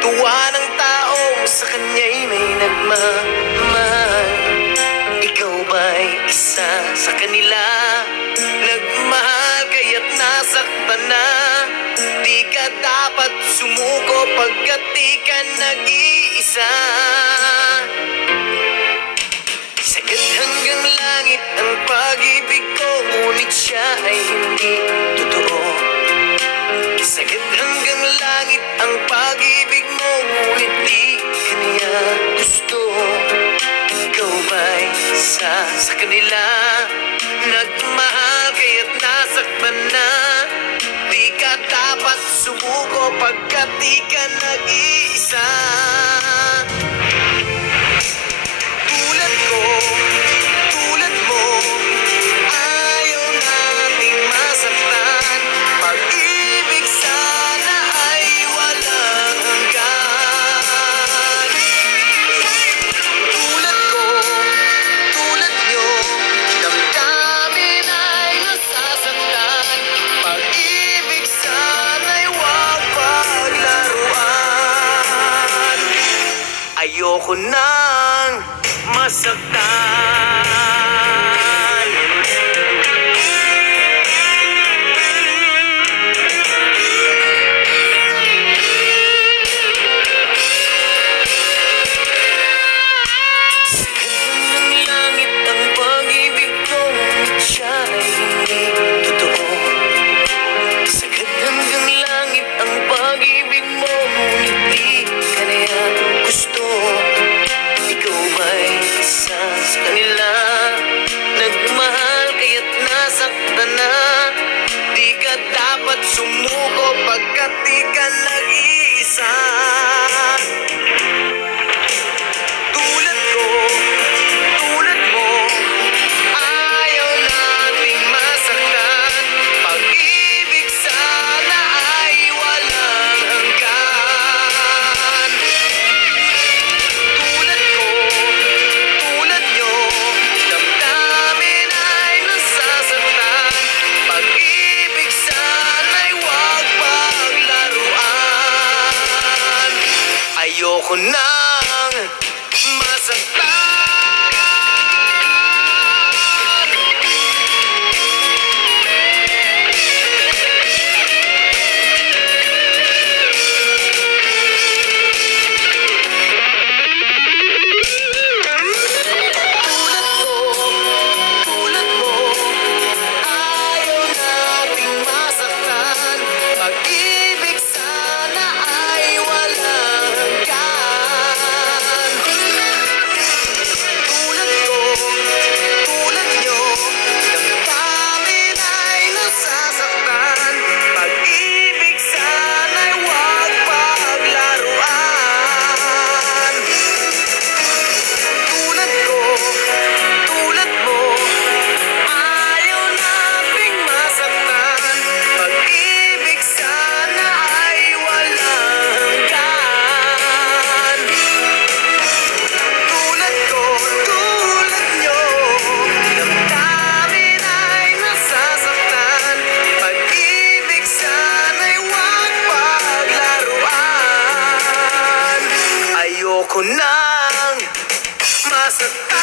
tuwa ng taong sa kanya'y may nagmamahal. Ikaw ba'y isa sa kanila? Nagmahal kaya't nasaktan na. Di ka dapat sumuko pagkat di ka nag-iisa. Sagad hanggang langit ang pag-ibig ko, ngunit siya ay hindi totoo. Sagad hanggang langit ang pag-ibig mo, ngunit di ka niya gusto. Ikaw ba'y isa sa kanila? Nagmahal kaya't nasaktan na. Di ka dapat sumuko pagkat di ka nag-iisa. Tulad ko, tulad mo, ayaw nating masaktan. Pag-ibig sana ay walang hanggan. Tulad ko, tulad nyo, damdamin ay nasasaktan. Pag-ibig sana'y huwag paglaruan. Ayoko nang masaktan. Sagad ng langit ang pag-ibig ko, ngunit siya ay hindi totoo. Sagad hanggang langit ang pag-ibig mo, ngunit di ka niya gusto. Ikaw ba'y isa sa kanila? Nagmahal kaya't nasaktan na. Di ka dapat sumuko pagkat di ka nag-iisa. Tulad ko, tulad mo, ayaw nating masaktan. Pag-ibig sana ay walang hanggan. Tulad ko, tulad nyo, damdamin ay nasasaktan. Pag-ibig sana'y huwag paglaruan. Ayoko nang masaktan. Tulad ko, tulad mo, ayaw nating masaktan. Pag-ibig sana ay walang hanggan. Tulad ko, tulad nyo, damdamin ay nasasaktan. Pag-ibig sana'y huwag paglaruan. Tulad ko, tulad mo, ayaw nating masaktan. Pag-ibig sana ay walang hanggan. Tulad ko, tulad nyo, damdamin ay nasasaktan. Pag-ibig sana'y huwag paglaruan. Ayoko nang masaktan.